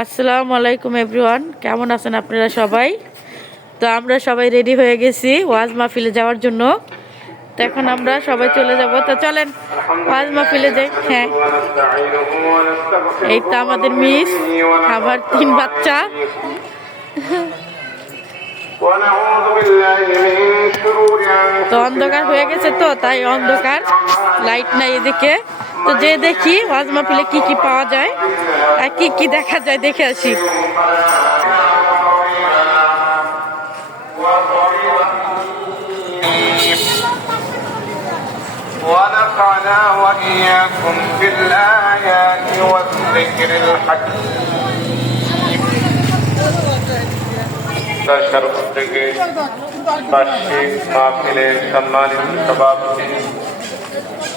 আসসালামু আলাইকুম এভরিওয়ান, কেমন আছেন আপনারা সবাই? তো আমরা সবাই রেডি হয়ে গেছি ওয়াজ মাহফিলে যাওয়ার জন্য। তো এখন আমরা সবাই চলে যাব। তো চলেন, ওয়াজ মাহফিলে যাই। হ্যাঁ। এই তো আমাদের মিস আবার তিন বাচ্চা। তো অন্ধকার হয়ে গেছে তো, তাই অন্ধকার, লাইট নাই এদিকে। তো যে দেখি ওয়াজ মাহফিলে কি কি পাওয়া যায়। কি কি দেখা যায় দেখে আসি ونفعنا وإياكم بالآيات والذكر الحكيم দশার থেকে বার্ষিক মাহফিলের সম্মানিত সভাপতি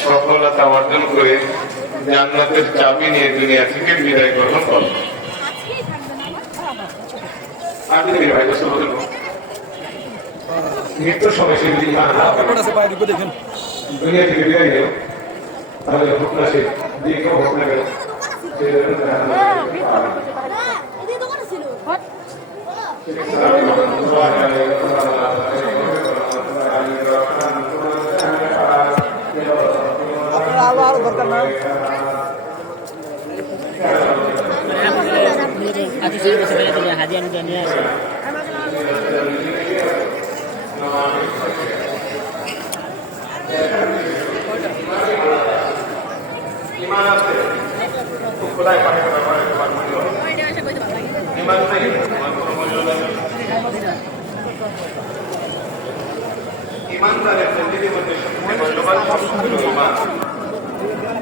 সফলতা অর্জন করে জান্নাতের চাবি নিয়ে দুনিয়া থেকে বিদায় গ্রহণ বলব মৃত্যুর সময় সে যদি ইমান না করে, দুনিয়া থেকে বিদায় নিল তাহলে হোক না সে দিকে হোক না গেল সে আচ্ছা ঠিক আছে বলে তুমি হাজিয়া নিয়ে নিয়ে আসো ইমান আছে খোলায় পানি করা পারে তোমার মূল্য ইমান নেই তোমার কোনো মূল্য নেই ইমানদারের জিন্দিগির মধ্যে সবচেয়ে মূল্যবান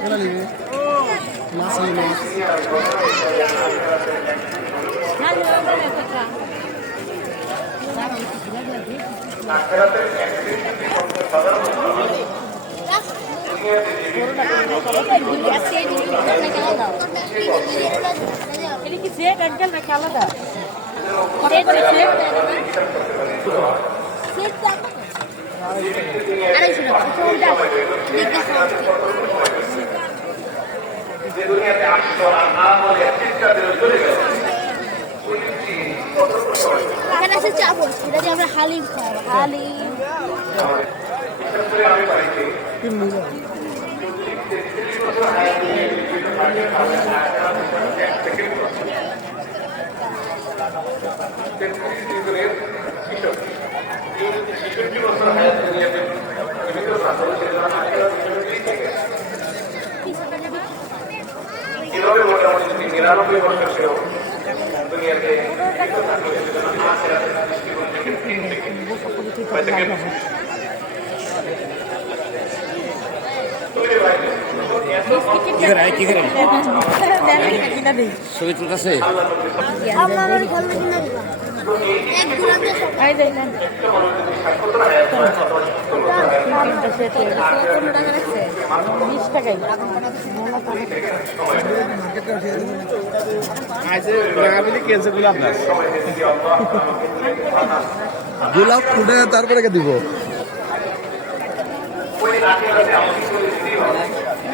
এটা কি সেট আঙ্কেল নাকি যে দুনিয়াতে না বলে চিৎকার দিলে চলে গেল এখানে আমরা হালিম। খাই হালিম এভাবে মোটামুটি যদি নিরানব্বই বছর সেও দুনিয়াতে জীবিত থাকল সেজন্য আখেরাতের দৃষ্টিকোণ থেকে তিন থেকে কয় থেকে তৈরি হয় কিনা দিই গোলাপ ফুটে তারপরে দিব ওই আখেরাতে আমাদের পরিস্থিতি হয়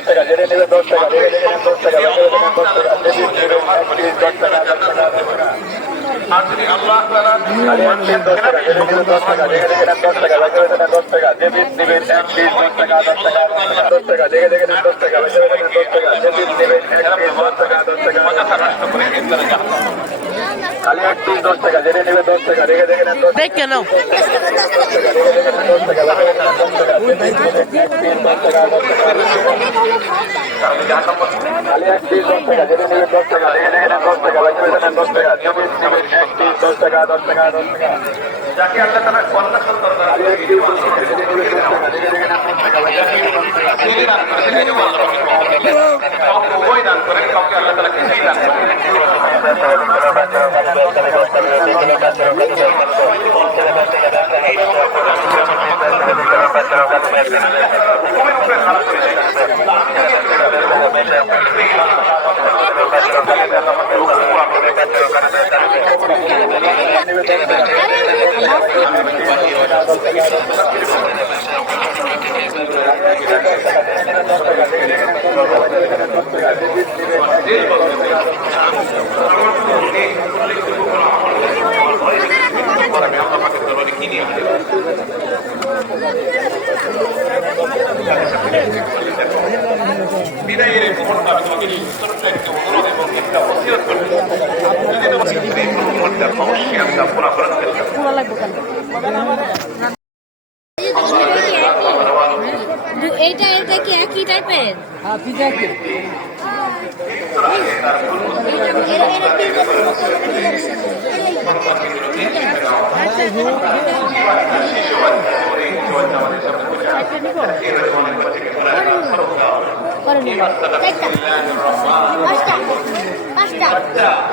থাকে আখেরাতে আমার কাছে বড় ভাই হ্যালো এখানে মানুষের বড় তিনটি নিয়ম আর যদি আল্লাহ তাআলা অযথা নষ্ট করে ইফতারে যান দেখ কেন তাহলে যা সম্পদ যাকে আল্লাহ তাআলা কন্যা সন্তান দান করে তিনি দান করেছেন এটাও আল্লাহ রব্বুল আলামিন। কাউকে উভয় দান করেন কাউকে আল্লাহ তাআলা কিছুই দান করেন উপরে খারাপ করেছে আমি আল্লাহ পাকের দরবারে কি নিয়ে আসি? বিদায়ের মুহূর্তে আমি তোমাকে ছোট্ট একটা অনুরোধ এবং একটা করতে চাই। যদি চায়, অবশ্যই আমি তা পুরা করার চেষ্টা করব। এইটা এটা কি একই টাইপের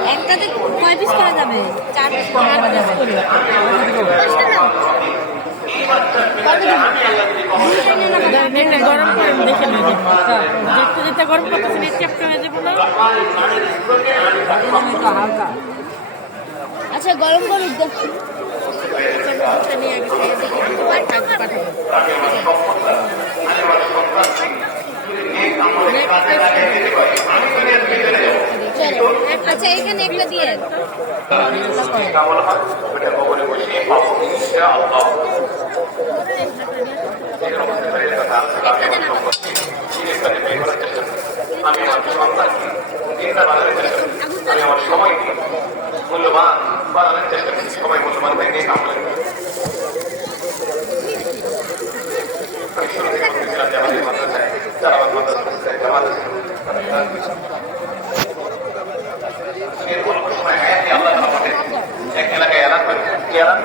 একটাতে কয় করা যাবে চার পিস করা গরম দেখে যেতে গরম করতেছে না চ্যাপ্টা হয়ে যাব না আচ্ছা গরম করুক দেখো নিয়ে আগে পাঠাবো আচ্ছা এখানে একটা দিয়ে কামনা হয়, ওটা কবরে। আমি আমার সন্তানকে চিন্তা বানানোর। আমি আমার সময়কে মূল্যবান বানানোর চেষ্টা করি সবাই মূল্যবান কাম করে আমি শুরু থেকে বলছিলাম যে আমাদের মাদ্রাসায় যারা আমার মাদ্রাসায় জামাত আছে এরপর সময় হায়াতে আল্লাহ আমাদের এক এলাকায় এলান করে কি এলান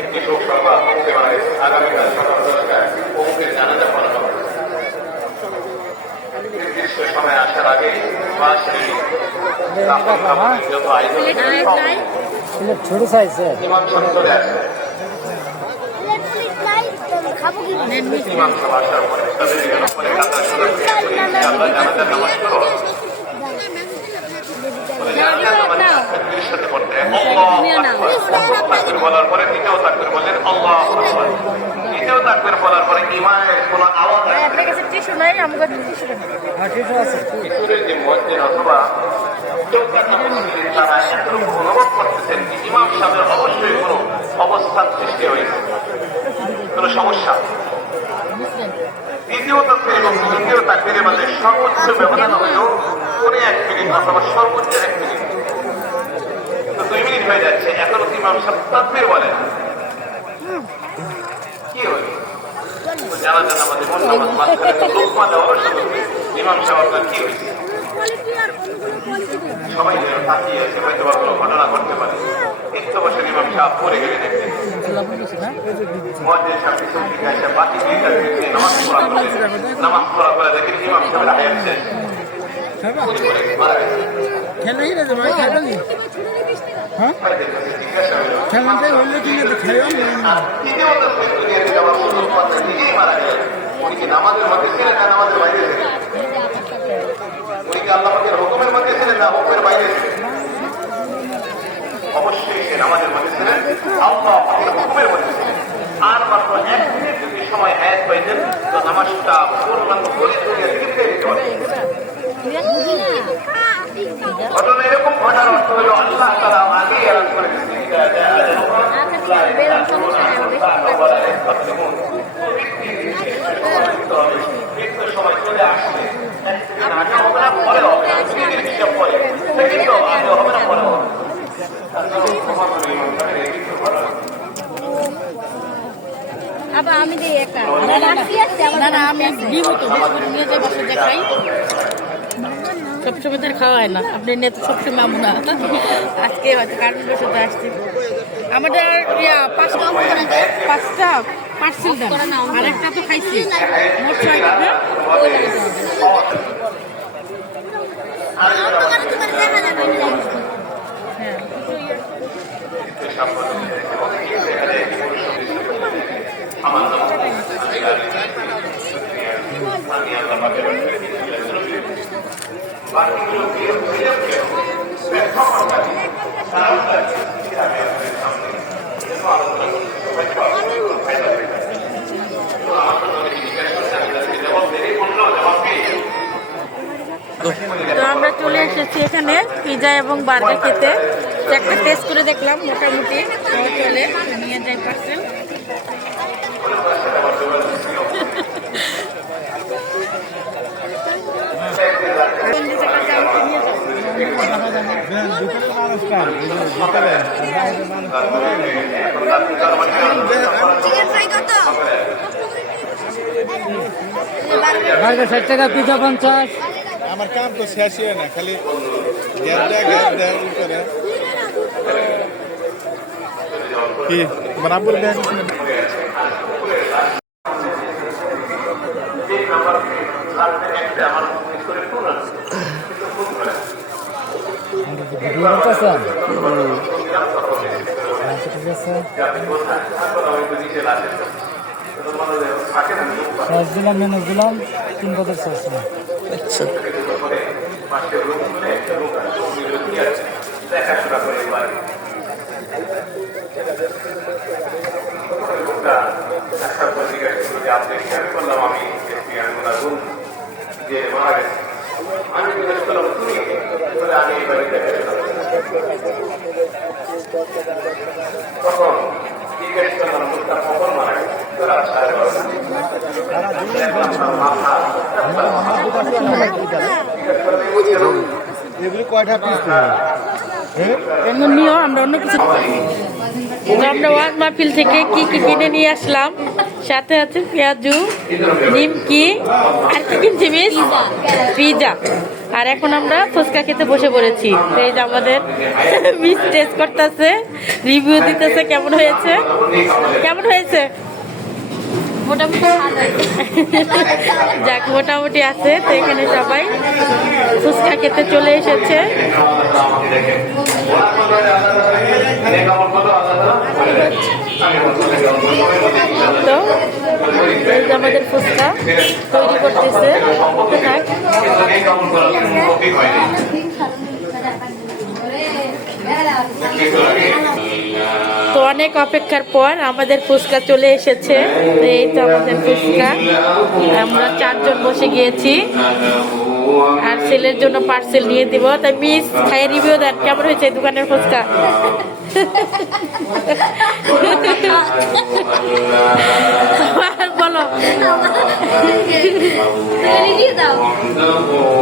একটি শোক সভা অমুকে মারা গেছে আগামীকাল সকাল দশটায় অমুকের জানাজা পড়ানো হবে নির্দিষ্ট সময় আসার আগে মাসে কাপড় কাপড় যত আয়োজন সব ছোট সাইজ ইমাম সাহেব চলে আসে খাব কি ইমাম সাহেব আসার পরে তাদের জন্য পরে কাতার শুরু করে ইনশাআল্লাহ জানাজার নামাজ পড়ো বলে জানাজার নামাজ তাকবীরের সাথে পড়তে আল্লাহু আকবার তাকবীর বলার পরে দ্বিতীয় তাকবীর বললেন আল্লাহু আকবার দ্বিতীয় তাকবীর বলার পরে ইমামের কোনো আওয়াজ আপনার কাছে টিস্যু নাই আমার কাছে টিস্যু নেই ভিতরের যে মসজিদ অথবা চৌকাঠা মসজিদ অবশ্যই কোনো অবস্থান কোনো সমস্যা দ্বিতীয় মাঝে সর্বোচ্চ ব্যবধান হলেও পরে এক মিনিট সর্বোচ্চ এক তো দুই মিনিট হয়ে যাচ্ছে এখনও ইমাম সাহেব বলেন কি হয়েছে জানা জানা আমাদের লোকমা দেওয়ার। ইমাম সাহেব কি? হয়েছে সবাই তাকিয়ে আছে হয়তো বা কোনো ঘটনা ঘটতে পারে। একটু বছর ইমাম সাহেব পড়ে সাহেব বাকি দুইটা নামাজ পড়া করে। নামাজ পড়া করে দেখেন ইমাম সাহেবের হায়াত শেষ খেলে রে ভাই খাইবে হ্যাঁ? হইলে কি না খাইও না। উনি কি নামাজের মধ্যে ছিলেন না নামাজের বাইরে ছিলেন কি আল্লাহ হুকুমের মধ্যে ছিলেন না, হুকুমের বাইরে অবশ্যই সে নামাজের মধ্যে ছিলেন, আল্লাহ হুকুমের মধ্যে ছিলেন। আর মাত্র এক মিনিট যদি সময় হায়াত পাইতেন তো নামাজটা পূর্ণাঙ্গ করে পারতেন। ঘটনা এরকম, ঘটার অর্থ হলো আল্লাহ তারা আগেই এলান করে সময় চলে আসবে আবার আমি দিই আমার না না আমি নিয়ে যাই বাসা দেখাই সবসময় তার খাওয়া হয় না। আপনি নিয়ে তো সবসময় না। আজকে হয়তো কারণ বসে আসছি। আমাদের ইয়া পাঁচটা পাঁচটা পার্সেল দেন। আর একটা তো খাইছি। মোট টাকা অন্ধকারে তোমার দেখা যাবে না হ্যাঁ তো আমরা চলে এসেছি এখানে পিজা এবং বার্গার খেতে। একটা টেস্ট করে দেখলাম মোটামুটি। চলে নিয়ে যাই পার্সেল ষাট টাকা পিজা পঞ্চাশ। আমার কাম তো শেষই হয় না খালি গ্যাস দেয় গ্যাস দেয় ই করে কি তোমার আব্বুর দেয় সস দিলাম মেনু দিলাম তিন পদের সস তখন কয়টা নিও, আমরা অন্য কিছু আমরা ওয়াজ মাহফিল থেকে কি কি কিনে নিয়ে আসলাম? সাথে আছে পেঁয়াজু, নিমকি, আর কি কিনছি মিস? পিজা। আর এখন আমরা ফুচকা খেতে বসে পড়েছি। এই যে আমাদের মিস টেস্ট করতেছে রিভিউ দিতেছে, কেমন হয়েছে? কেমন হয়েছে? যাক, মোটামুটি আছে তো এখানে সবাই। ফুচকা খেতে চলে এসেছে। তো আমাদের ফুচকা তৈরি করতেছে। থাক। অনেক অপেক্ষার পর আমাদের ফুচকা চলে এসেছে। এই তো আমাদের ফুচকা। আমরা চারজন বসে গিয়েছি। আর ছেলের জন্য পার্সেল নিয়ে দিব। তাই মিস খাইয়ে রিভিউ দেন। কেমন হয়েছে এই দোকানের ফুচকা? বলো।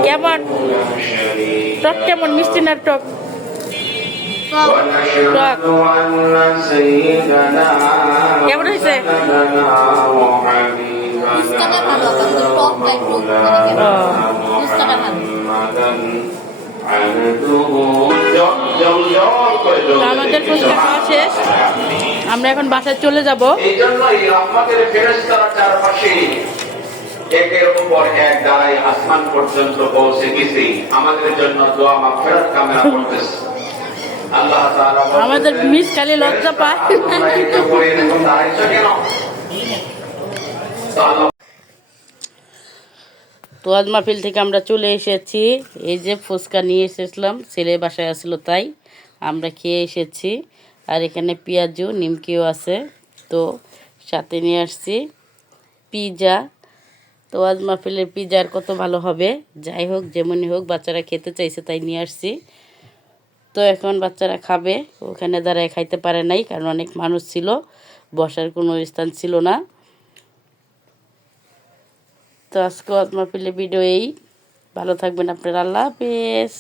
কেমন? টক কেমন? মিষ্টি না টক? কেমন হয়েছে? মানে আমাদের ফুচকা খাওয়া শেষ। আমরা এখন বাসায় চলে যাব। এই চারপাশে একের উপর এক দাঁড়াই আসমান পর্যন্ত পৌঁছে গেছি আমাদের জন্য দোয়া মাফেরত কামনা করতেছে। আমাদের মিস খালি লজ্জা পায়। তো তোয়াজ মাহফিল থেকে আমরা চলে এসেছি। এই যে ফুচকা নিয়ে এসেছিলাম ছেলে বাসায় আসলো তাই আমরা খেয়ে এসেছি। আর এখানে পেঁয়াজু নিমকিও আছে। তো সাথে নিয়ে আসছি পিৎজা তোয়াজ মাহফিলের পিৎজা আর কত ভালো হবে? যাই হোক যেমনই হোক বাচ্চারা খেতে চাইছে তাই নিয়ে আসছি। তো এখন বাচ্চারা খাবে, ওখানে দাঁড়ায় খাইতে পারে নাই, কারণ অনেক মানুষ ছিল, বসার কোনো স্থান ছিল না। তো আজকে আত্মা পেলে ভিডিও এই। ভালো থাকবেন আপনারা, আল্লাহ হাফেজ।